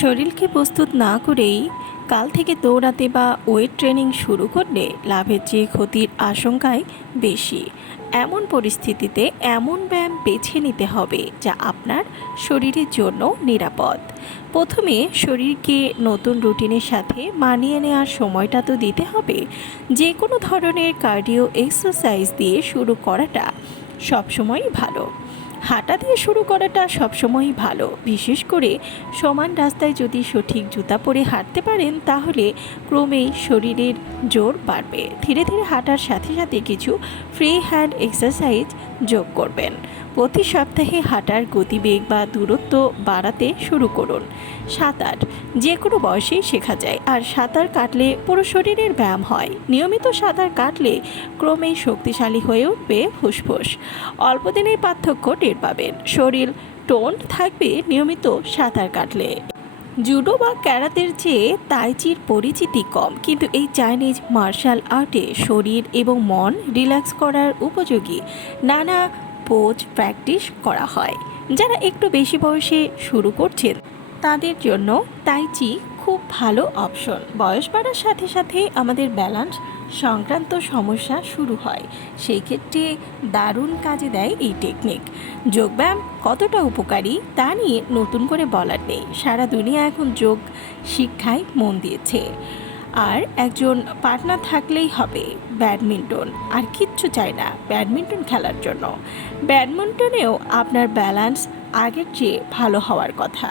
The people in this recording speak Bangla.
শরীরকে প্রস্তুত না করেই কাল থেকে দৌড়াতে বা ওয়েট ট্রেনিং শুরু করলে লাভের চেয়ে ক্ষতির আশঙ্কায় বেশি। এমন পরিস্থিতিতে এমন ব্যায়াম বেছে নিতে হবে যা আপনার শরীরের জন্য নিরাপদ। প্রথমে শরীরকে নতুন রুটিনের সাথে মানিয়ে নেওয়ার সময়টা তো দিতে হবে। যে কোনো ধরনের কার্ডিও এক্সারসাইজ দিয়ে শুরু করাটা সবসময়ই ভালো। হাঁটা দিয়ে শুরু করাটা সবসময়ই ভালো। বিশেষ করে সমান রাস্তায় যদি সঠিক জুতা পরে হাঁটতে পারেন, তাহলে ক্রমেই শরীরের জোর বাড়বে। ধীরে ধীরে হাঁটার সাথে সাথে কিছু ফ্রি হ্যান্ড এক্সারসাইজ যোগ করবেন। প্রতি সপ্তাহে হাঁটার গতিবেগ বা দূরত্ব বাড়াতে শুরু করুন। সাঁতার যে কোনো বয়সেই শেখা যায়। আর সাঁতার কাটলে পুরো শরীরের ব্যায়াম হয়। নিয়মিত সাঁতার কাটলে ক্রমেই শক্তিশালী হয়ে উঠবে ফুসফুস। অল্প দিনেই পার্থক্য টের পাবেন। শরীর, টোন থাকবে নিয়মিত সাঁতার কাটলে। জুডো বা ক্যারাতের চেয়ে তাইচির পরিচিতি কম, কিন্তু এই চাইনিজ মার্শাল আর্টে শরীর এবং মন রিল্যাক্স করার উপযোগী নানা পোজ প্র্যাকটিস করা হয়। যারা একটু বেশি বয়সে শুরু করছেন, তাদের জন্য তাইচি খুব ভালো অপশন বয়স বাড়ার সাথে সাথে আমাদের ব্যালান্স সংক্রান্ত সমস্যা শুরু হয়। সেই ক্ষেত্রে দারুণ কাজে দেয় এই টেকনিক যোগব্যায়াম কতটা উপকারী তা নিয়ে নতুন করে বলার নেই। সারা দুনিয়া এখন যোগ শিক্ষায় মন দিয়েছে। আর একজন পার্টনার থাকলেই হবে ব্যাডমিন্টন। আর কিচ্ছু চাই না ব্যাডমিন্টন খেলার জন্য। ব্যাডমিন্টনেও আপনার ব্যালেন্স আগের চেয়ে ভালো হওয়ার কথা।